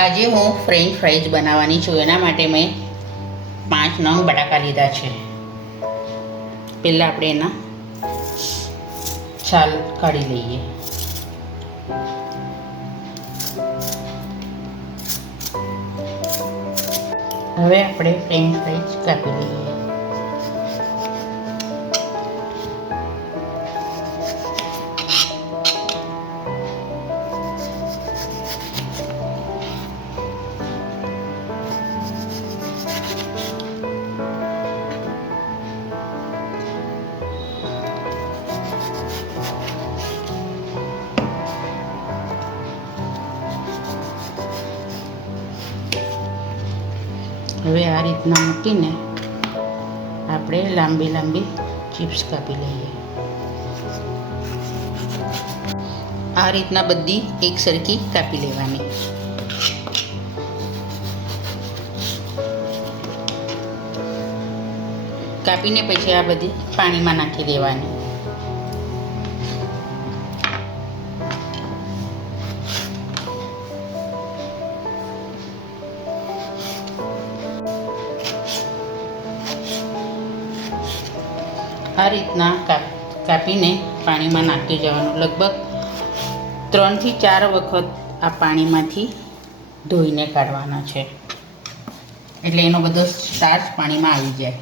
આજે હું French fries બનાવવાની છું. એના માટે મેં 5 નંગ બટાકા લીધા છે. પહેલાં આપણે એના છાલ કાઢી લઈએ. હવે આપણે ફ્રેન્ચ ફ્રાઈઝ કાપી લઈએ. હવે આ રીતના મૂકીને આપણે લાંબી લાંબી ચિપ્સ કાપી લઈએ. આ રીતના બધી એક સરખી કાપી લેવાની. કાપીને પછી આ બધી પાણીમાં નાખી દેવાની. આ રીતના કાપીને પાણીમાં નાખી જવાનું. લગભગ 3 થી 4 વખત આ પાણીમાંથી ધોઈને કાઢવાના છે, એટલે એનો બધો સ્ટાર્ચ પાણીમાં આવી જાય.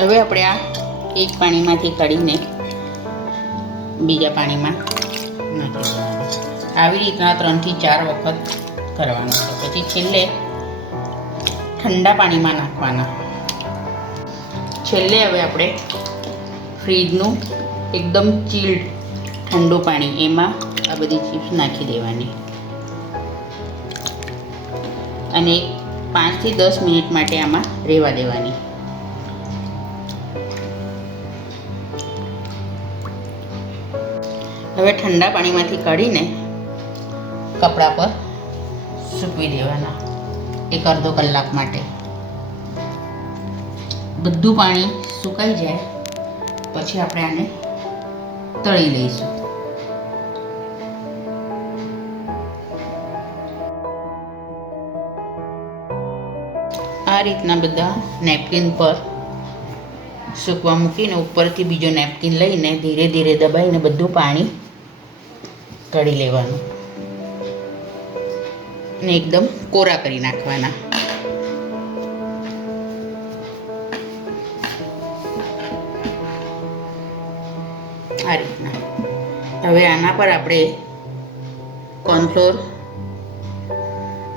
હવે આપણે આ એક પાણીમાંથી કાઢીને બીજા પાણીમાં નાખી દેવાનું. આવી રીતના 3 થી 4 વખત કરવાનું છે. પછી છેલ્લે ઠંડા પાણીમાં નાખવાના. છેલ્લે હવે આપણે ફ્રીજનું એકદમ ચીલ્ડ ઠંડુ પાણી, એમાં આ બધી ચિપ્સ નાખી દેવાની અને 5 થી 10 મિનિટ માટે આમાં રહેવા દેવાની. હવે ઠંડા પાણીમાંથી કાઢીને કપડા પર સૂકવી દેવાના 1-2 કલાક માટે. બધું પાણી સુકાઈ જાય પછી આપણે આને તળી લઈશું. આ રીતના બધા નેપકિન પર સૂકવા મૂકીને ઉપરથી બીજો નેપકિન લઈને ધીરે ધીરે દબાઈને બધું પાણી કાઢી લેવાનું અને એકદમ કોરા કરી નાખવાના. આ રીતના. હવે આના પર આપણે કોર્નફ્લોર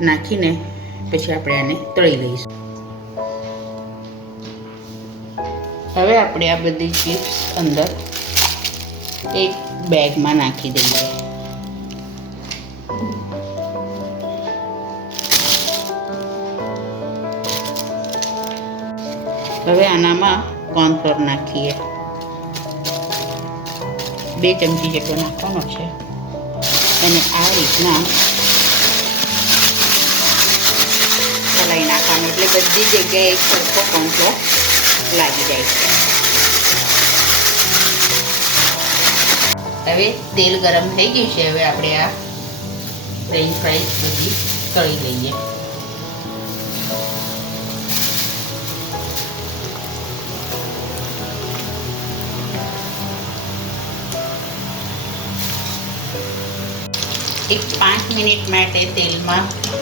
નાખીને પછી આપણે આને તળી લઈશું. હવે આપણે આ બધી ચિપ્સ અંદર એક બેગમાં નાખી દઈએ. હવે આનામાં કોર્નફ્લોર નાખીએ. 2 ચમચી જેટલો નાખવાનો છે અને આ રીતના હલાવી નાખવાનું, એટલે બધી જગ્યાએ એક સરખો કોર્નફ્લોર લાગી જાય છે. હવે તેલ ગરમ થઈ ગયું છે. હવે આપણે આ ફ્રેન્ચ ફ્રાઈઝ બધી તળી લઈએ. એક 5 મિનિટ માટે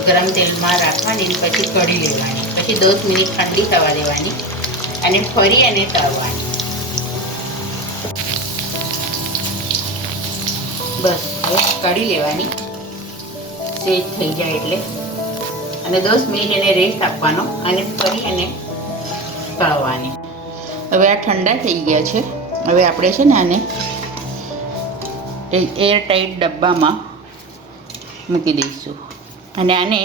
ગરમ તેલમાં રાખવાની, પછી તળી લેવાની. પછી 10 મિનિટ ઠંડી થવા દેવાની અને ફરી એને તળવાની. બસ હવે કાઢી લેવાની, સેજ થઈ જાય એટલે અને 10 મિનિટ એને રેસ્ટ આપવાનો અને ફરી એને તળવાની. હવે આ ઠંડા થઈ ગયા છે. હવે આપણે છે ને આને એર ટાઈટ ડબ્બામાં મૂકી દઈશું અને આને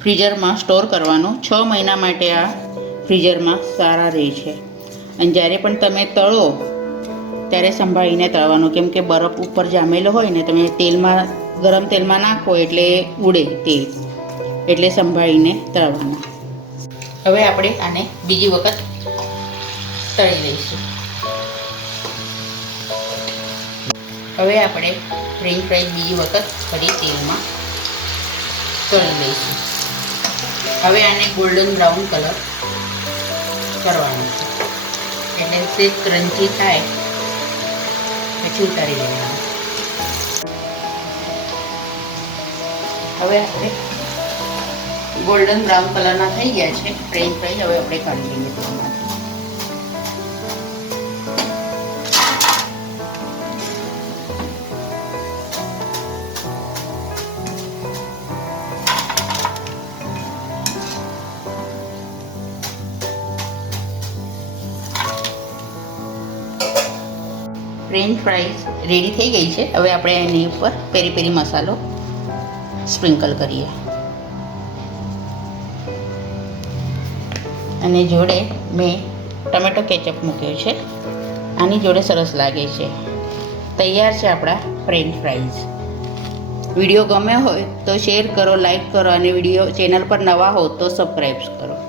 ફ્રીઝરમાં સ્ટોર કરવાનું. 6 મહિના માટે આ ફ્રીઝરમાં સારા રહે છે. અને જ્યારે પણ તમે તળો ત્યારે સંભાળીને તળવાનું, કેમ કે બરફ ઉપર જામેલો હોય ને, તમે તેલમાં ગરમ તેલમાં નાખો એટલે ઉડે તેલ, એટલે સંભાળીને તળવાનું. હવે આપણે આને બીજી વખત તળી લઈશું. હવે આપણે ફ્રેન્ચ ફ્રાઈઝ બીજી વખત ફરી તેલમાં તળી લઈશું. હવે આને ગોલ્ડન બ્રાઉન કલર કરવાનો છે, એટલે તે ક્રન્ચી થાય પછી ઉતારી લેવાનું. હવે આપણે ગોલ્ડન બ્રાઉન કલરના થઈ ગયા છે ફ્રેન્ચ ફ્રાઈઝ. હવે આપણે કાઢી લઈએ તેમાંથી. ફ્રેન્ચ ફ્રાઈઝ રેડી થઈ ગઈ છે. હવે આપણે એની ઉપર પેરી પેરી મસાલો સ્પ્રિંકલ કરીએ અને જોડે મેં ટમેટો કેચઅપ મૂક્યો છે. આની જોડે સરસ લાગે છે. તૈયાર છે આપણા ફ્રેન્ચ ફ્રાઈઝ. વિડીયો ગમ્યો હોય તો શેર કરો, લાઈક કરો અને વિડીયો ચેનલ પર નવા હો તો સબસ્ક્રાઈબ કરો.